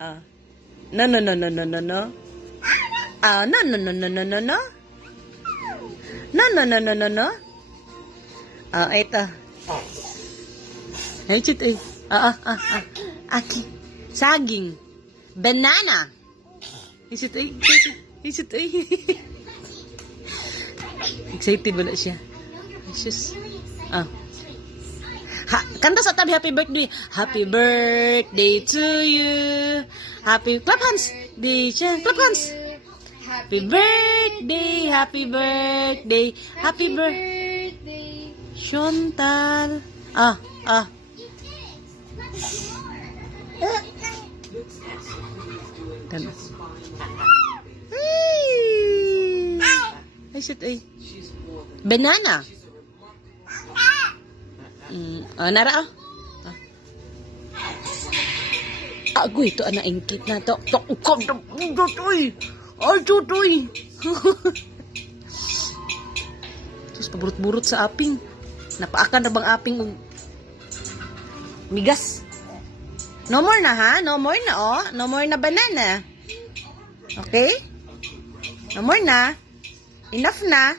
Ah. No, no, no, no, no, no, no. Ah, no, no, no, no, no, no, no. No, no, no, no, no, no. Ah, ito. Helchit eh. Aki. Saging. Banana. Isit eh. Isit eh. Excited wala siya. Just. Ah. Kanta sa tabi, happy birthday. Happy birthday to you. Happy, clap hands. Clap hands. Happy birthday, happy birthday, happy birthday. Shontal. Ah. Ay, shit, ay. Banana. Nara, Agoy, ito ana ingkit na to. Tutoy. Ay, tutoy. Terus paburut-burut sa aping. Napaakan na bang aping migas? No more na ha? No more na oh. No more na banana. Okay? No more na. Enough na.